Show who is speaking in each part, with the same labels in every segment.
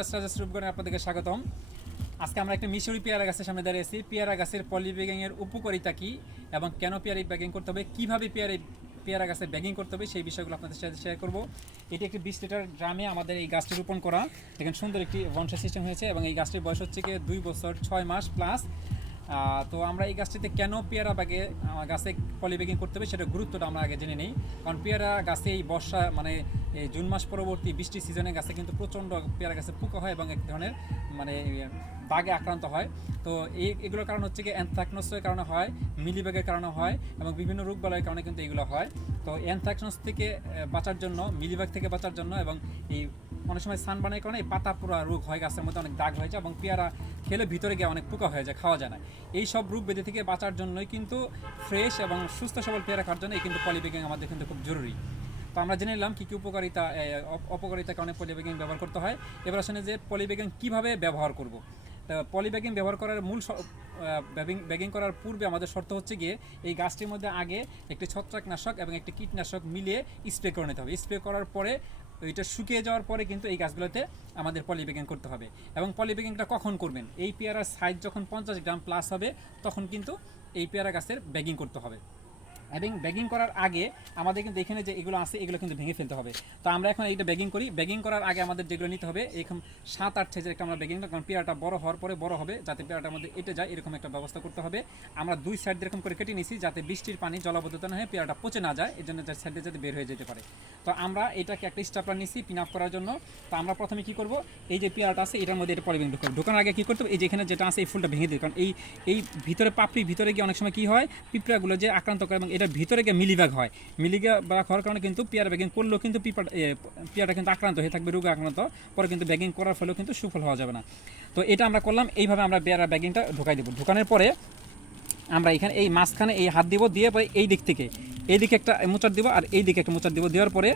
Speaker 1: Citrus Rajesh রূপগণে আপনাদেরকে স্বাগতম। আজকে আমরা একটা মিশরি পেয়ারা গাছের সামনে দাঁড়িয়েছি পেয়ারা গাছের পলি ব্যাগিংয়ের উপকারিতা কী এবং কেন পেয়ারি ব্যাগিং করতে হবে? কীভাবে পেয়ারি পেয়ারা গাছের ব্যাগিং করতে হবে? সেই বিষয়গুলো আপনাদের সাথে শেয়ার করব। এটি একটি বিশ লিটার ড্রামে আমাদের এই গাছটি রোপণ করা। দেখেন সুন্দর একটি বংশ সিস্টেম হয়েছে এবং এই গাছটির বয়স হচ্ছে গিয়ে দুই বছর ছয় মাস প্লাস তো আমরা এই গাছটিতে কেন পেয়ারা বাগে গাছে পলি ব্যাগিং করতে হবে সেটা গুরুত্বটা আমরা আগে জেনে নিই। কারণ পেয়ারা গাছে এই বর্ষা মানে এই জুন মাস পরবর্তী বৃষ্টি সিজনে গাছে কিন্তু প্রচণ্ড পেয়ারা গাছে পোকা হয় এবং এক ধরনের মানে বাগে আক্রান্ত হয়। তো এই, এগুলোর কারণ হচ্ছে কি অ্যানথ্রাকনোসের কারণে হয় মিলিবাগের কারণে হয় এবং বিভিন্ন রোগ কারণে কিন্তু এগুলো হয়। তো অ্যানথ্রাকনোস থেকে বাঁচার জন্য মিলিবাগ থেকে বাঁচার জন্য এবং এই অনেক সময় সানবানের কারণে এই পাতা পোড়া রোগ হয় গাছের মধ্যে অনেক দাগ হয়ে যায় এবং পেয়ারা খেলে ভিতরে গিয়ে অনেক পোকা হয়ে যায়, খাওয়া যায় না। এই সব রোগ বেঁধে থেকে বাঁচার জন্যই কিন্তু ফ্রেশ এবং সুস্থ সবল পেয়ারা খাওয়ার জন্য এই কিন্তু পলিব্যাগিং আমাদের কিন্তু খুব জরুরি। তো আমরা জেনে নিলাম কী কী উপকারিতা অপকারিতা কারণে পলিব্যাগিং ব্যবহার করতে হয়। এবার আসলে যে পলিব্যাগিং কীভাবে ব্যবহার করব। তা পলিব্যাগিং ব্যবহার করার মূল ব্যাগিং ব্যাগিং করার পূর্বে আমাদের শর্ত হচ্ছে গিয়ে এই গাছটির মধ্যে আগে একটি ছত্রাকনাশক এবং একটি কীটনাশক মিলিয়ে স্প্রে করে নিতে হবে। স্প্রে করার পরে ওইটা শুকিয়ে যাওয়ার পরে কিন্তু এই গাছগুলোতে আমাদের পলিব্যাগিং করতে হবে। এবং পলিব্যাগিংটা কখন করবেন? এই পেয়ারার সাইজ যখন পঞ্চাশ গ্রাম প্লাস হবে, তখন কিন্তু এই পেয়ারা গাছের ব্যাগিং করতে হবে। এবং ব্যাগিং করার আগে আমাদের কিন্তু এখানে যে এগুলো আছে, এগুলো কিন্তু ভেঙে ফেলতে হবে। তো আমরা এখন এইটা ব্যাগিং করি। ব্যাগিং করার আগে আমাদের যেগুলো নিতে হবে, এরকম সাত, আট সাইজের একটা আমরা ব্যাগিং কারণ পেয়ারাটা বড় হওয়ার পরে বড় হবে, যাতে পেয়ারাটার আমাদের এটে যায়, এরকম একটা ব্যবস্থা করতে হবে। আমরা দুই সাইড এরকম করে কেটে নিছি যাতে বৃষ্টির পানি জলাবদ্ধতা না হয়, পেয়ারাটা পচে না যায় এই জন্য সাইডে যাতে বের হয়ে যেতে পারে। তো আমরা এটাকে একটা স্টাপলার নিছি পিন আপ করার জন্য। তো আমরা প্রথমে কি করব, এই যে পেয়ারাটা আছে, এটার মধ্যে এটা পলিবিং ঢুকাবো ঢোকানোর আগে কি করতে হবে, এই যে এখানে যেটা আছে, এই ফুলটা ভেঙে দিই কারণ এই এই ভিতরে পাপড়ি ভিতরে গিয়ে অনেক সময় কি হয়, পিঁপড়াগুলো যে আক্রান্ত করে এবং এটার ভিতরে গিয়ে মিলিবাগ হয়। মিলিবাগ হওয়ার কারণে কিন্তু পেয়ারা ব্যাগিং করলেও কিন্তু পিঁপড়া এ, কিন্তু আক্রান্ত হয়ে থাকবে রোগে আক্রান্ত। পরে কিন্তু ব্যাগিং করার ফলেও কিন্তু সুফল হওয়া যাবে না। তো এটা আমরা করলাম এইভাবে আমরা পেয়ারা ব্যাগিংটা ঢোকাই দেবো। ঢোকানোর পরে আমরা এখানে এই মাঝখানে এই হাত দিব দিয়ে পরে এই দিক থেকে এই দিকে একটা মোচার দিব আর এই দিকে একটা মোচার দিব। দেওয়ার পরে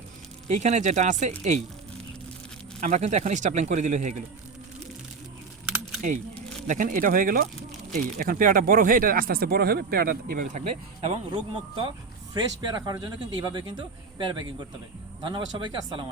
Speaker 1: এইখানে যেটা আছে এই। আমরা কিন্তু এখন স্টাপলাইন করে দিলে হয়ে গেল। এই। দেখেন এটা হয়ে গেল। এই, এখন পেয়ারাটা বড় হয়ে এটা আস্তে আস্তে বড় হবে পেয়ারাটা এভাবে থাকবে এবং রোগমুক্ত ফ্রেশ পেয়ারা খাওয়ার জন্য কিন্তু এইভাবে কিন্তু পেয়ারা প্যাকিং করতে হবে। ধন্যবাদ সবাইকে, আসসালামু